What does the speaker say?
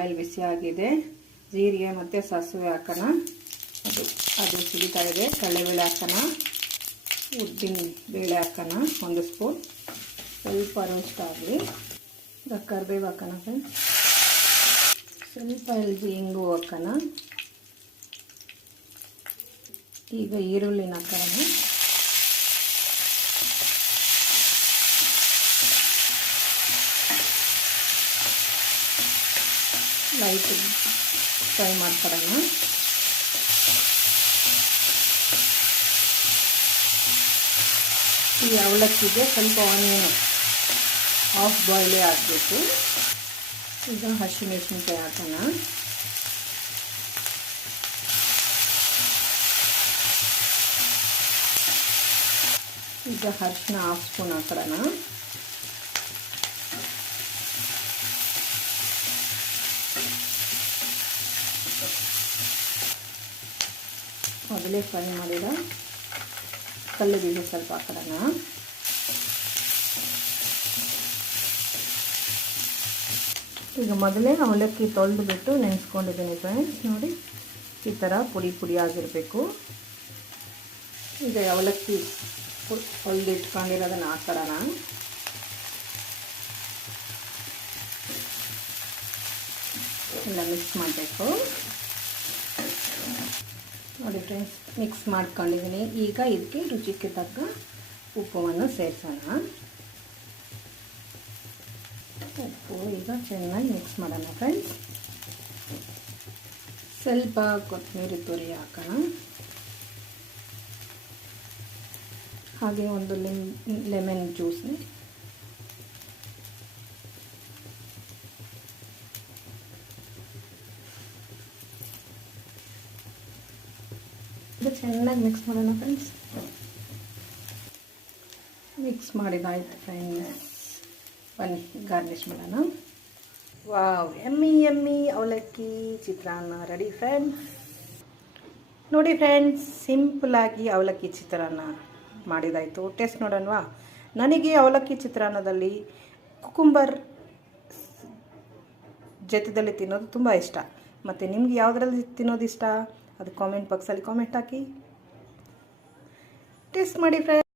Oil ಬಿಸಿ ಆಗಿದೆ. ಜೀರಿಗೆ ಮತ್ತು ಸಾಸಿವೆ ಹಾಕೋಣ. ಅದು ಸಿಡಿತಾ ಇದೆ. ಕಡಲೆಬೇಳೆ ಹಾಕೋಣ. ಉದ್ದಿನ ಬೇಳೆ ಹಾಕೋಣ 1 ಸ್ಪೂನ್. ಸ್ವಲ್ಪ ರೋಸ್ಟ್ ಆಗಲಿ. ಈಗ ಕರಿಬೇವು ಹಾಕೋಣ ಫ್ರೆಂಡ್ಸ್. ಸ್ವಲ್ಪ ಇಂಗು ಹಾಕೋಣ. ಈಗ ಈರುಳ್ಳಿನ ಹಾಕೋಣ. ಲೈಟ್ ಫ್ರೈ ಮಾಡ್ಕೊಳ್ಳೋಣ. ಈ ಅವಲಕ್ಕಿಗೆ ಸ್ವಲ್ಪ ಆನಿಯನ್ ಹಾಫ್ ಬಾಯ್ಲೇ ಹಾಕಬೇಕು. ಈಗ ಹಸಿಮೆಣಸಿನ್ಕಾಯಿ ಹಾಕೋಣ. ಈಗ ಅರಿಶಿನ ಹಾಫ್ ಸ್ಪೂನ್ ಹಾಕೋಣ. ಮೊದಲೇ ಫ್ರೈ ಮಾಡಿದ ಕಲ್ಲು ಬೀಜ ಸ್ವಲ್ಪ ಹಾಕೋಣ. ಈಗ ಮೊದಲೇ ಅವಲಕ್ಕಿ ತೊಳೆದುಬಿಟ್ಟು ನೆನೆಸ್ಕೊಂಡಿದ್ದೀನಿ ಫ್ರೆಂಡ್ಸ್. ನೋಡಿ ಈ ಥರ ಪುಡಿ ಪುಡಿ ಆಗಿರಬೇಕು. ಈಗ ಅವಲಕ್ಕಿ ಹೊಲಿದಿಟ್ಕೊಂಡಿರೋದನ್ನು ಹಾಕೋಣ. ಎಲ್ಲ ಮಿಕ್ಸ್ ಮಾಡಬೇಕು. ನೋಡಿ ಫ್ರೆಂಡ್ಸ್, ಮಿಕ್ಸ್ ಮಾಡ್ಕೊಂಡಿದ್ದೀನಿ. ಈಗ ಇದಕ್ಕೆ ರುಚಿಗೆ ತಕ್ಕ ಉಪ್ಪನ್ನು ಸೇರಿಸೋಣ. ಉಪ್ಪು ಈಗ ಚೆನ್ನಾಗಿ ಮಿಕ್ಸ್ ಮಾಡೋಣ ಫ್ರೆಂಡ್ಸ್. ಸ್ವಲ್ಪ ಕೊತ್ತಂಬರಿ ತುರಿ ಹಾಕೋಣ. ಹಾಗೆ ಒಂದು ಲೆಮನ್ ಜ್ಯೂಸ್ನ ಇದು ಚೆನ್ನಾಗಿ ಮಿಕ್ಸ್ ಮಾಡೋಣ ಫ್ರೆಂಡ್ಸ್. ಮಿಕ್ಸ್ ಮಾಡಿದಾಯ್ತು ಫ್ರೆಂಡ್ಸ್. ಬನ್ನಿ ಗಾರ್ನಿಷ್ ಮಾಡೋಣ. ವಾವ್, ಎಮ್ಮಿ ಎಮ್ಮಿ ಅವಲಕ್ಕಿ ಚಿತ್ರಾನ್ನ ರೆಡಿ ಫ್ರೆಂಡ್ಸ್. ನೋಡಿ ಫ್ರೆಂಡ್ಸ್, ಸಿಂಪಲಾಗಿ ಅವಲಕ್ಕಿ ಚಿತ್ರಾನ್ನ ಮಾಡಿದಾಯಿತು. ಟೇಸ್ಟ್ ನೋಡೋಣವಾ? ನನಗೆ ಅವಲಕ್ಕಿ ಚಿತ್ರಾನ್ನದಲ್ಲಿ ಕುಕುಂಬರ್ ಜೊತೆಯಲ್ಲಿ ತಿನ್ನೋದು ತುಂಬ ಇಷ್ಟ. ಮತ್ತು ನಿಮ್ಗೆ ಯಾವುದರಲ್ಲಿ ತಿನ್ನೋದು ಇಷ್ಟ ಅದು ಕಾಮೆಂಟ್ ಬಾಕ್ಸಲ್ಲಿ ಕಾಮೆಂಟ್ ಹಾಕಿ. ಟೇಸ್ಟ್ ಮಾಡಿ ಫ್ರೆಂಡ್ಸ್.